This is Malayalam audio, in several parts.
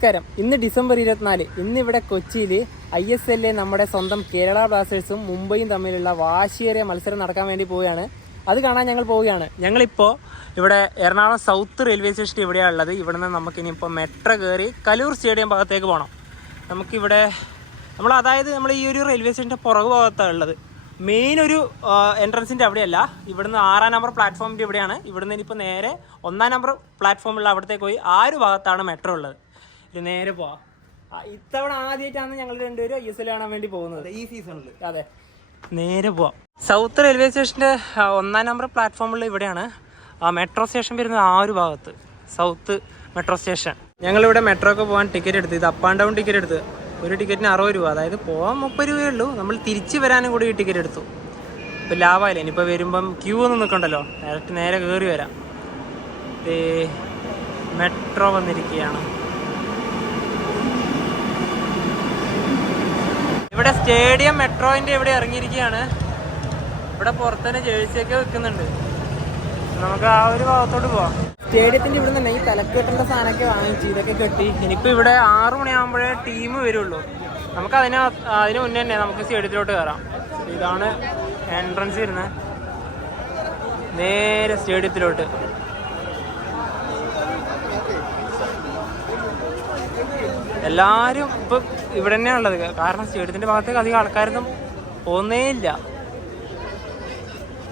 നമസ്കാരം. ഇന്ന് ഡിസംബർ 24. ഇന്നിവിടെ കൊച്ചിയിൽ ISL നമ്മുടെ സ്വന്തം കേരള ബ്ലാസ്റ്റേഴ്സും മുംബൈയും തമ്മിലുള്ള വാശിയേറിയ മത്സരം നടക്കാൻ വേണ്ടി പോവുകയാണ്. അത് കാണാൻ ഞങ്ങൾ പോവുകയാണ്. ഞങ്ങളിപ്പോൾ ഇവിടെ എറണാകുളം സൗത്ത് റെയിൽവേ സ്റ്റേഷൻ ഇവിടെയാണ് ഉള്ളത്. ഇവിടെ നിന്ന് നമുക്കിനിയിപ്പോൾ മെട്രോ കയറി കലൂർ സ്റ്റേഡിയം ഭാഗത്തേക്ക് പോകണം. നമുക്കിവിടെ നമ്മൾ ഈ ഒരു റെയിൽവേ സ്റ്റേഷൻ്റെ പുറകു ഭാഗത്താണ് ഉള്ളത്. മെയിൻ ഒരു എൻട്രൻസിൻ്റെ അവിടെയല്ല, ഇവിടുന്ന് 6-ാം നമ്പർ പ്ലാറ്റ്ഫോമിൻ്റെ ഇവിടെയാണ്. ഇവിടുന്ന് ഇനിയിപ്പോൾ നേരെ 1-ാം നമ്പർ പ്ലാറ്റ്ഫോമുള്ള അവിടത്തേക്ക് പോയി ആ ഒരു ഭാഗത്താണ് മെട്രോ ഉള്ളത്. ഇത് നേരെ പോവാം. ഇത്തവണ ആദ്യമായിട്ടാണ് ഞങ്ങൾ രണ്ടുപേരും ISL കാണാൻ വേണ്ടി പോകുന്നത് ഈ സീസണിൽ. അതെ, നേരെ പോവാം. സൗത്ത് റെയിൽവേ സ്റ്റേഷൻ്റെ 1-ാം നമ്പർ പ്ലാറ്റ്ഫോമുള്ള ഇവിടെയാണ്. മെട്രോ സ്റ്റേഷൻ വരുന്നത് ആ ഒരു ഭാഗത്ത്, സൗത്ത് മെട്രോ സ്റ്റേഷൻ. ഞങ്ങളിവിടെ മെട്രോക്ക് പോകാൻ ടിക്കറ്റ് എടുത്ത്, ഇത് അപ്പ് ആൻഡ് ഡൗൺ ടിക്കറ്റ് എടുത്ത്. ഒരു ടിക്കറ്റിന് 60 രൂപ, അതായത് പോകാൻ 30 രൂപയേ ഉള്ളൂ. നമ്മൾ തിരിച്ച് വരാനും കൂടി ഈ ടിക്കറ്റ് എടുത്തു. ഇപ്പോൾ ലാഭമായില്ലേ, ഇനിയിപ്പോൾ വരുമ്പം ക്യൂ ഒന്നും നിൽക്കണ്ടല്ലോ, ഡയറക്റ്റ് നേരെ കയറി വരാം. മെട്രോ വന്നിരിക്കുകയാണ്. ഇവിടെ സ്റ്റേഡിയം മെട്രോൻ്റെ ഇവിടെ ഇറങ്ങിയിരിക്കുകയാണ്. ഇവിടെ പുറത്തുതന്നെ ജേഴ്സിയൊക്കെ വെക്കുന്നുണ്ട്. നമുക്ക് ആ ഒരു ഭാഗത്തോട്ട് പോവാം. സ്റ്റേഡിയത്തിൻ്റെ ഇവിടെ നിന്ന് ഈ തലക്കെട്ടുള്ള സാധനമൊക്കെ വാങ്ങിച്ച് ഇതൊക്കെ കെട്ടി. ഇനിയിപ്പോൾ ഇവിടെ 6 മണിയാകുമ്പോഴേ ടീം വരുള്ളൂ. നമുക്ക് അതിന് മുന്നേ തന്നെ നമുക്ക് സ്റ്റേഡിയത്തിലോട്ട് കയറാം. ഇതാണ് എൻട്രൻസ് വരുന്നത്, നേരെ സ്റ്റേഡിയത്തിലോട്ട്. എല്ലാവരും ഇപ്പം ഇവിടെ തന്നെയാണുള്ളത്, കാരണം സ്റ്റേഡിയത്തിൻ്റെ ഭാഗത്തേക്ക് അധികം ആൾക്കാരൊന്നും പോകുന്നേ ഇല്ല.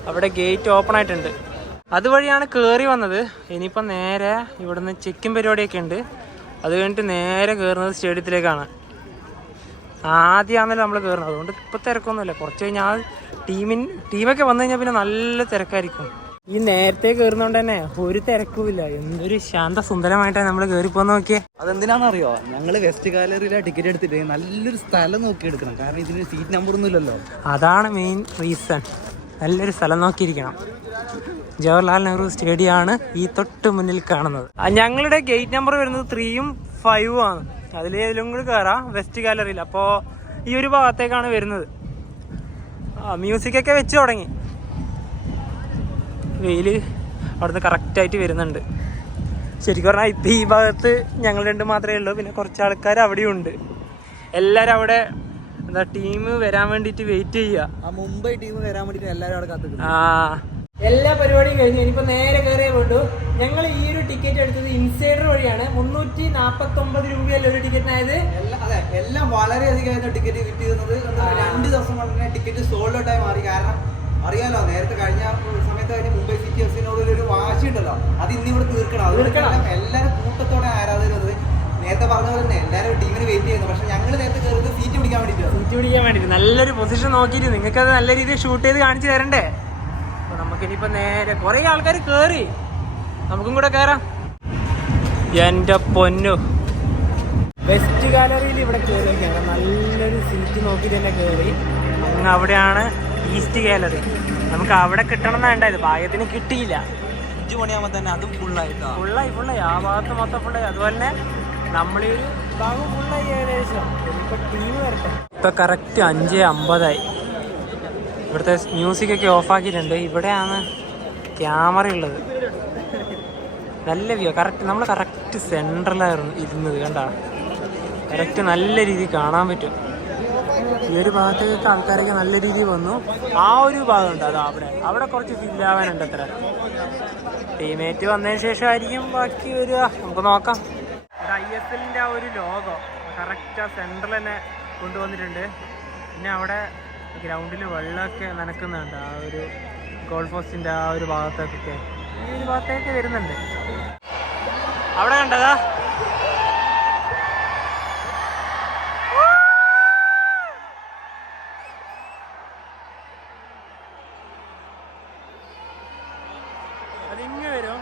അവിടെ ഗേറ്റ് ഓപ്പൺ ആയിട്ടുണ്ട്, അതുവഴിയാണ് കയറി വന്നത്. ഇനിയിപ്പം നേരെ ഇവിടുന്ന് ചെക്കിങ് പരിപാടിയൊക്കെ ഉണ്ട്. അത് കഴിഞ്ഞിട്ട് നേരെ കയറുന്നത് സ്റ്റേഡിയത്തിലേക്കാണ്. ആദ്യമാണല്ലോ നമ്മൾ കയറുന്നത്, അതുകൊണ്ട് ഇപ്പം തിരക്കൊന്നുമില്ല. കുറച്ച് കഴിഞ്ഞാൽ ടീമൊക്കെ വന്നു കഴിഞ്ഞാൽ പിന്നെ നല്ല തിരക്കായിരിക്കും. ഈ നേരത്തെ കയറുന്നതുകൊണ്ട് തന്നെ ഒരു തിരക്കുമില്ല. എന്തൊരു ശാന്ത സുന്ദരമായിട്ടാണ് നമ്മൾ കയറിപ്പോന്ന് നോക്കിയേ. അതെന്തിനാണെന്നറിയോ, ഞങ്ങൾ വെസ്റ്റ് ഗാലറിയിലെ ടിക്കറ്റ് എടുത്തിട്ട് നല്ലൊരു സ്ഥലം നോക്കി എടുക്കണം, കാരണം ഇതിന് സീറ്റ് നമ്പർ ഒന്നും ഇല്ലല്ലോ. അതാണ് മെയിൻ റീസൺ. നല്ലൊരു സ്ഥലം നോക്കിയിരിക്കണം. ജവഹർലാൽ നെഹ്റു സ്റ്റേഡിയമാണ് ഈ തൊട്ട് മുന്നിൽ കാണുന്നത്. ഞങ്ങളുടെ ഗേറ്റ് നമ്പർ വരുന്നത് 3ഉം 5ഉം ആണ്. അതിലേതിലും കൂടി കയറാം വെസ്റ്റ് ഗാലറിയിൽ. അപ്പോൾ ഈ ഒരു ഭാഗത്തേക്കാണ് വരുന്നത്. മ്യൂസിക്കൊക്കെ വെച്ച് തുടങ്ങി. വെയിൽ അവിടുന്ന് കറക്റ്റായിട്ട് വരുന്നുണ്ട്. ശരിക്കും പറഞ്ഞാൽ ഇപ്പം ഈ ഭാഗത്ത് ഞങ്ങൾ രണ്ടും മാത്രമേ ഉള്ളൂ, പിന്നെ കുറച്ച് ആൾക്കാർ അവിടെയും ഉണ്ട്. എല്ലാവരും അവിടെ ടീം വരാൻ വേണ്ടിയിട്ട് വെയിറ്റ് ചെയ്യുക. മുംബൈ ടീം വരാൻ വേണ്ടിയിട്ട് എല്ലാവരും അവിടെ കാത്തിരിക്കുന്നു. എല്ലാ പരിപാടിയും കഴിഞ്ഞു. ഇനിയിപ്പോൾ നേരെ കയറിയേ വേണ്ടു. ഞങ്ങൾ ഈ ഒരു ടിക്കറ്റ് എടുത്തത് ഇൻസൈഡർ വഴിയാണ്. 349 രൂപയല്ലേ ഒരു ടിക്കറ്റിനായത്. അതെ, എല്ലാം വളരെയധികം ടിക്കറ്റ് കിട്ടിയിരുന്നത്. 2 ദിവസം കൊണ്ട് തന്നെ ടിക്കറ്റ് സോൾഡ് ഔട്ടായി മാറി. കാരണം അറിയാലോ, നേരത്തെ കഴിഞ്ഞ സമയത്ത് മുംബൈ സിറ്റി എഫ്സിനോട് ഒരു വാശി ഉണ്ടല്ലോ, അത് ഇന്നിവിടെ തീർക്കണം. അതുകൊണ്ട് എല്ലാവരും കൂട്ടത്തോടെ ആരാധകരുന്നത് നേരത്തെ പറഞ്ഞ പോലെ തന്നെ എല്ലാവരും ടീമിന് വെയിറ്റ് ചെയ്യുന്നു. പക്ഷെ ഞങ്ങൾ നേരത്തെ കയറുന്നത് സീറ്റ് പിടിക്കാൻ വേണ്ടിയിട്ട് നല്ലൊരു പൊസിഷൻ നോക്കിയിട്ട് നിങ്ങൾക്ക് അത് നല്ല രീതിയിൽ ഷൂട്ട് ചെയ്ത് കാണിച്ചു തരണ്ടേ. അപ്പോൾ നമുക്കിനിപ്പോൾ നേരെ കുറേ ആൾക്കാർ കയറി, നമുക്കും കൂടെ കയറാം. എൻ്റെ പൊന്നു, വെസ്റ്റ് ഗാലറിയിൽ ഇവിടെ കയറിയൊക്കെയാണ്. നല്ലൊരു സീറ്റ് നോക്കി തന്നെ കയറി. അങ്ങ് അവിടെയാണ് ഈസ്റ്റ് ഗാലറി. നമുക്ക് അവിടെ കിട്ടണം എന്നാണ് ഉണ്ടായത്, ഭാഗ്യത്തിന് കിട്ടിയില്ല. 5 മണിയാകുമ്പോൾ തന്നെ അതും ഫുള്ളായി ആ ഭാഗത്ത് മൊത്തം ഫുള്ളായി. അതുപോലെ തന്നെ നമ്മളീ ഭാഗം ഫുള്ളായി ഏകദേശം. ഇപ്പം ടീം വരട്ടെ. ഇപ്പം കറക്റ്റ് 5:50 ഇവിടുത്തെ മ്യൂസിക്കൊക്കെ ഓഫാക്കിയിട്ടുണ്ട്. ഇവിടെയാണ് ക്യാമറ ഉള്ളത്. നല്ല വ്യൂ. നമ്മൾ കറക്റ്റ് സെൻട്രലായിരുന്നു ഇരുന്നത്, കണ്ട കറക്റ്റ് നല്ല രീതിയിൽ കാണാൻ പറ്റും. ഈ ഒരു ഭാഗത്തേക്ക് ആൾക്കാരൊക്കെ നല്ല രീതിയിൽ വന്നു. ആ ഒരു ഭാഗമുണ്ട്, അത് അവിടെ കുറച്ച് ഫില്ലാവാനുണ്ട്. അത്ര ടീമേറ്റ് വന്നതിന് ശേഷമായിരിക്കും ബാക്കി വരിക. നമുക്ക് നോക്കാം. ISLൻ്റെ ആ ഒരു ലോഗോ കറക്റ്റ് ആ സെൻട്രൽ തന്നെ കൊണ്ടുവന്നിട്ടുണ്ട്. പിന്നെ അവിടെ ഗ്രൗണ്ടിൽ വെള്ളമൊക്കെ നനക്കുന്നുണ്ട്. ആ ഒരു ഗോൾ പോസ്റ്റിൻ്റെ ആ ഒരു ഭാഗത്തേക്കൊക്കെ ഈ ഒരു ഭാഗത്തേക്ക് വരുന്നുണ്ട്. അവിടെ കണ്ടതാ അതിങ്ങ് വരും.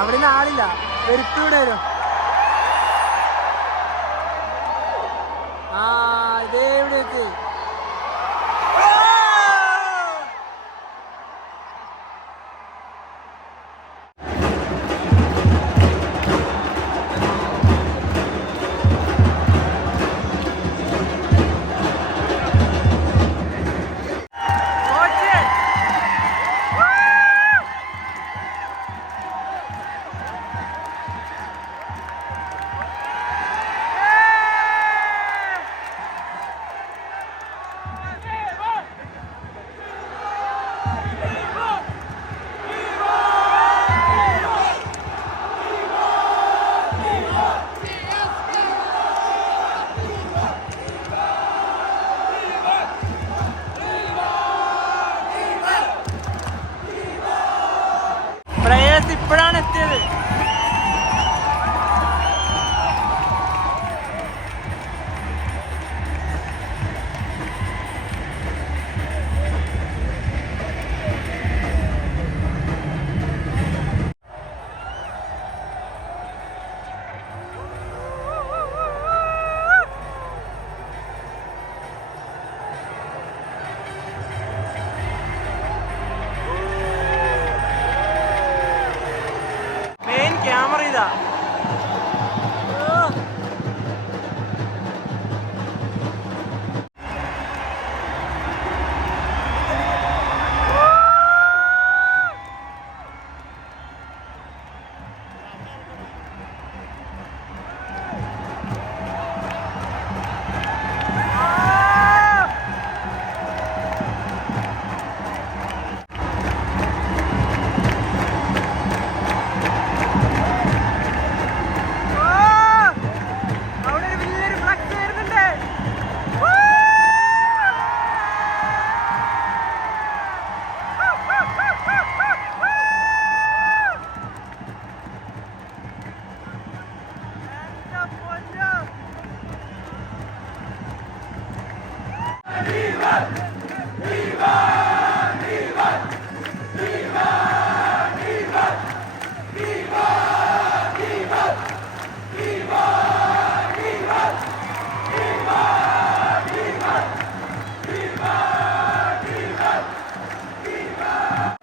അവിടെ നിന്ന് ആളില്ല, വരുത്തൂടെ വരും. ഇതേ ഇവിടേക്ക്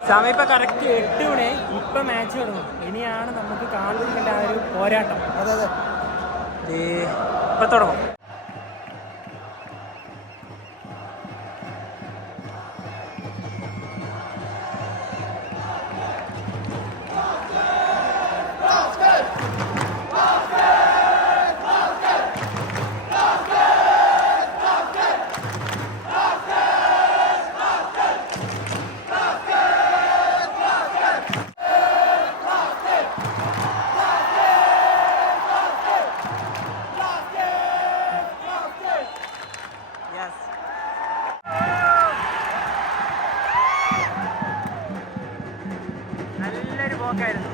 സമയം ഇപ്പൊ കറക്റ്റ് 8 മണി. ഇപ്പൊ മാച്ച് തുടങ്ങും. ഇനിയാണ് നമുക്ക് കാണുന്നതിന്റെ ആ ഒരു പോരാട്ടം. അതെ അതെ, ഇപ്പൊ തുടങ്ങും. നല്ലൊരു പോക്കായിരുന്നു.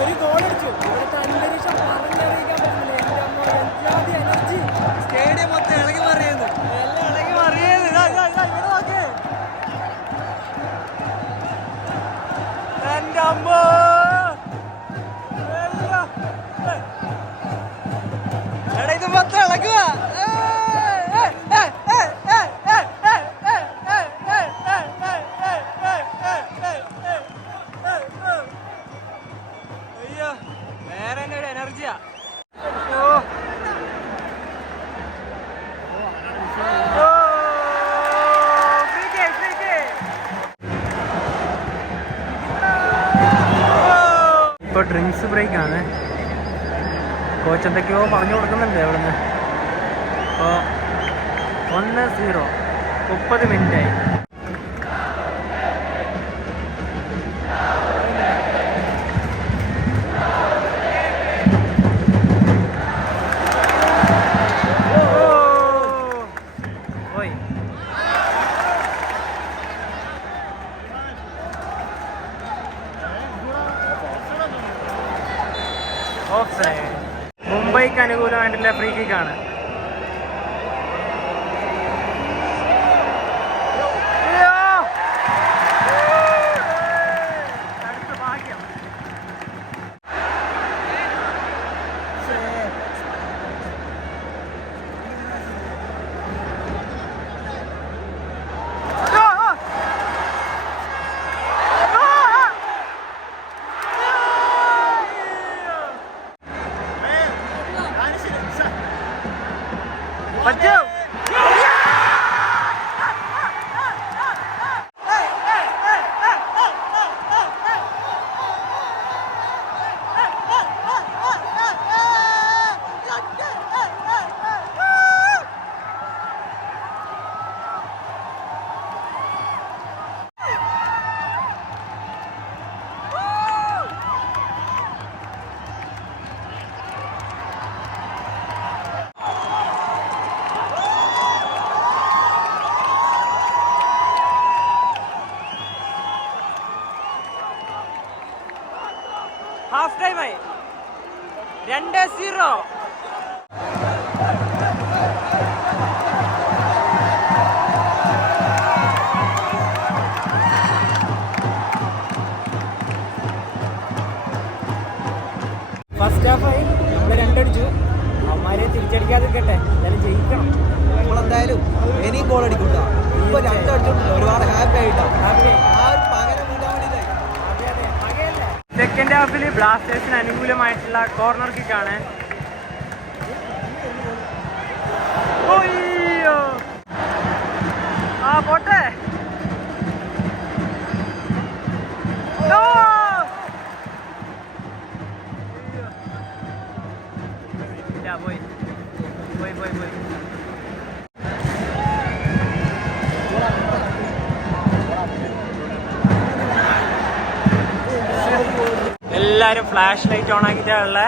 ഒരു ഗോൾ അടിച്ചു. ഇവിടുത്തെ അന്തരീക്ഷം പറഞ്ഞറിയിക്കാൻ പറ്റില്ല. എൻ്റെ അമ്മ എല്ലാവരും എനർജി. സ്റ്റേഡിയം മൊത്തം ഇളകി മറിയുന്നു. എല്ലാം ഇളകി മറിയത്. ഇവിടെ നോക്ക്. എൻ്റെ അമ്മ എടാ ഇത് മൊത്തം ഇളകുക. വേറെ തന്നെ ഒരു എനർജിയാ. ഇപ്പൊ ഡ്രിങ്ക്സ് ബ്രേക്ക് ആണ്. കോച്ച് എന്തൊക്കെയോ പറഞ്ഞു കൊടുക്കുന്നുണ്ട് അവിടുന്ന്. ഇപ്പോൾ 1-0 30 മിനിറ്റായി. Of side. മുംബൈക്ക് അനുകൂലമായിട്ടുള്ള ഫ്രീ കിക്കാണ്. ഹാഫ് ടൈമായി 2-0. ഫസ്റ്റ് ഹാഫായി നമ്മൾ 2 അടിച്ചു. അവന്മാരെ തിരിച്ചടിക്കാതിരിക്കട്ടെ, എന്തായാലും ജയിക്കണം. നമ്മളെന്തായാലും ഇനിയും ഗോൾ അടിക്കും. ഇപ്പൊ 2 അടിച്ചിട്ടുണ്ട്, ഒരുപാട് ഹാപ്പി ആയിട്ടാണ്. ആ ഒരു പകരം വീട്ടാൻ വേണ്ടിയിട്ടായി. സെക്കൻഡ് ഹാഫിൽ ബ്ലാസ്റ്റേഴ്സിന് അനുകൂലമായിട്ടുള്ള കോർണർ കിക്കാണ്. പോട്ടെ. പോയി. എല്ലാരും ഫ്ലാഷ് ലൈറ്റ് ഓൺ ആക്കിയിട്ടുള്ള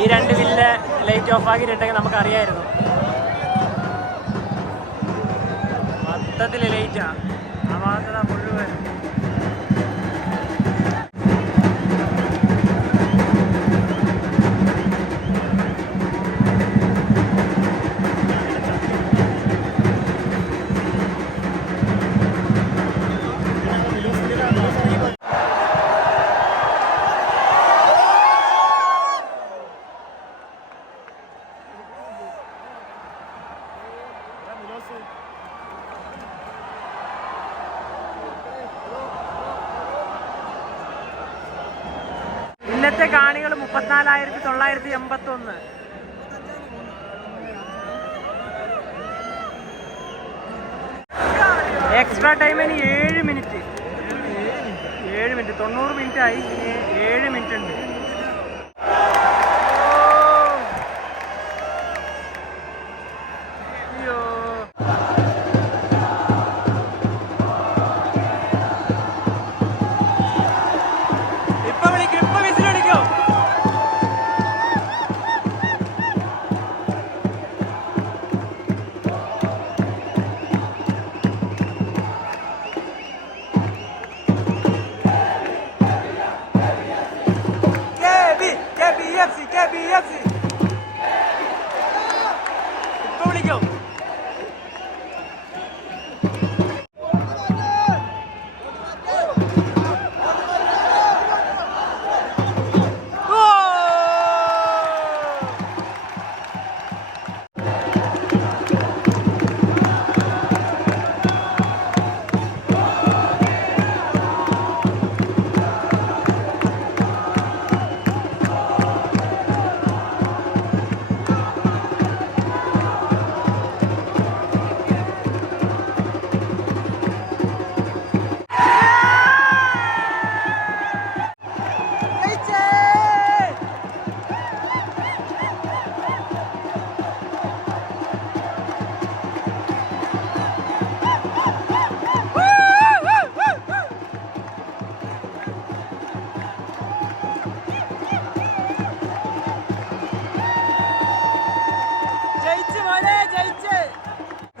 ഈ 2 വില്ല ലൈറ്റ് ഓഫ് ആക്കിയിട്ടുണ്ടെങ്കിൽ നമുക്കറിയായിരുന്നു. മൊത്തത്തില് ലൈറ്റാ ആ ഭാഗത്ത മുഴുവൻ. ഇന്നത്തെ കാണികൾ 34,981. എക്സ്ട്രാ ടൈമിന് 7 മിനിറ്റ് 90 മിനിറ്റ് ആയി. 7 മിനിറ്റ് ഉണ്ട്.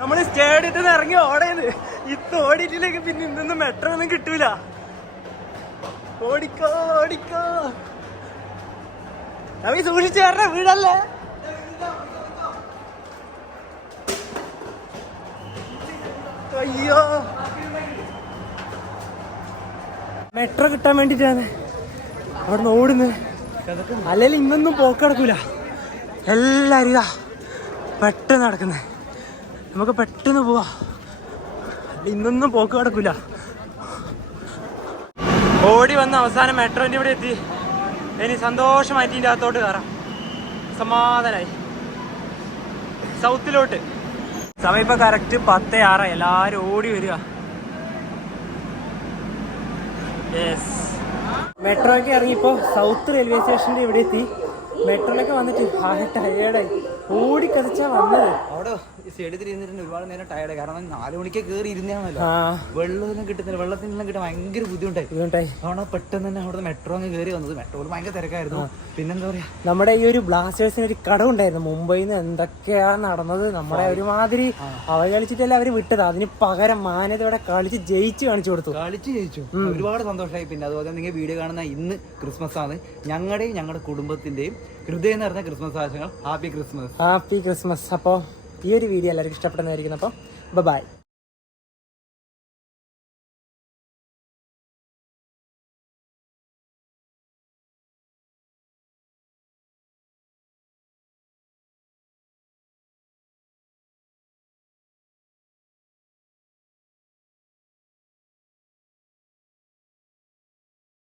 നമ്മള് സ്റ്റേഡിയത്തിൽ നിന്ന് ഇറങ്ങി ഓടേന്ന്. ഇന്ന് ഓടിയിട്ടില്ലെങ്കിൽ പിന്നെ ഇന്നൊന്നും മെട്രോ ഒന്നും കിട്ടൂല. ഓടിക്കോ അവ സൂക്ഷിച്ചു വരണ വീടല്ലേ. അയ്യോ, മെട്രോ കിട്ടാൻ വേണ്ടിട്ടാണ് അവിടെ നിന്ന് ഓടുന്നത്. അല്ലെങ്കിൽ ഇന്നൊന്നും പോക്കടക്കൂല. എല്ലാരും ഇതാ പെട്ടെന്ന് നടക്കുന്നത്. നമുക്ക് പെട്ടെന്ന് പോവാ. ഇന്നൊന്നും പോക്ക് കിടക്കൂല. ഓടി വന്ന അവസാനം മെട്രോന്റെ ഇവിടെ എത്തി. ഇനി സന്തോഷമായിട്ട് ഇതിൻ്റെ അകത്തോട്ട് കയറാം. സമാധാനായി സൗത്തിലോട്ട്. സമയം ഇപ്പൊ കറക്റ്റ് 10:06. എല്ലാരും ഓടി വരിക. മെട്രോയ്ക്ക് ഇറങ്ങിയപ്പോ സൗത്ത് റെയിൽവേ സ്റ്റേഷന്റെ ഇവിടെ എത്തി. മെട്രോയിലൊക്കെ വന്നിട്ട് ടയേർഡായി. ഓടിക്കതിച്ചാ വന്നത്. അവിടെ ഈ സ്റ്റേഡിയത്തിൽ ഇരുന്നിട്ട് ഒരുപാട് നേരം ടയർഡ്, കാരണം 4 മണിക്ക് കയറി ഇരുന്നാണല്ലോ. ആ വെള്ളമൊന്നും കിട്ടുന്നില്ല, വെള്ളത്തിനെല്ലാം കിട്ടാൻ ഭയങ്കര ബുദ്ധിമുട്ടായി. അതുകൊണ്ട് പെട്ടെന്ന് തന്നെ അവിടെ മെട്രോ അങ്ങ് കയറി വന്നത്. മെട്രോയിൽ ഭയങ്കര തിരക്കായിരുന്നു. പിന്നെന്താ പറയാ, നമ്മുടെ ഈ ഒരു ബ്ലാസ്റ്റേഴ്സിന് ഒരു കടമുണ്ടായിരുന്നു മുംബൈയിൽ നിന്ന്. എന്തൊക്കെയാ നടന്നത്, നമ്മുടെ ഒരുമാതിരി അവഹേളിച്ചിട്ടല്ല അവര് വിട്ടത്. അതിന് പകരം മാന്യതയോടെ കളിച്ച് ജയിച്ചു കാണിച്ചു കൊടുത്തു. കളിച്ച് ജയിച്ചു, ഒരുപാട് സന്തോഷമായി. പിന്നെ അതുപോലെ നിങ്ങൾ വീഡിയോ കാണുന്ന ഇന്ന് ക്രിസ്മസ് ആണ്. ഞങ്ങളുടെയും ഞങ്ങളുടെ കുടുംബത്തിന്റെയും ഹൃദയം നിറഞ്ഞ ക്രിസ്മസ് ആശംസകൾ. Happy Christmas. Happy Christmas. അപ്പോൾ ഈ ഒരു വീഡിയോ എല്ലാവർക്കും ഇഷ്ടപ്പെടുന്നതായിരിക്കും. അപ്പം ബൈ.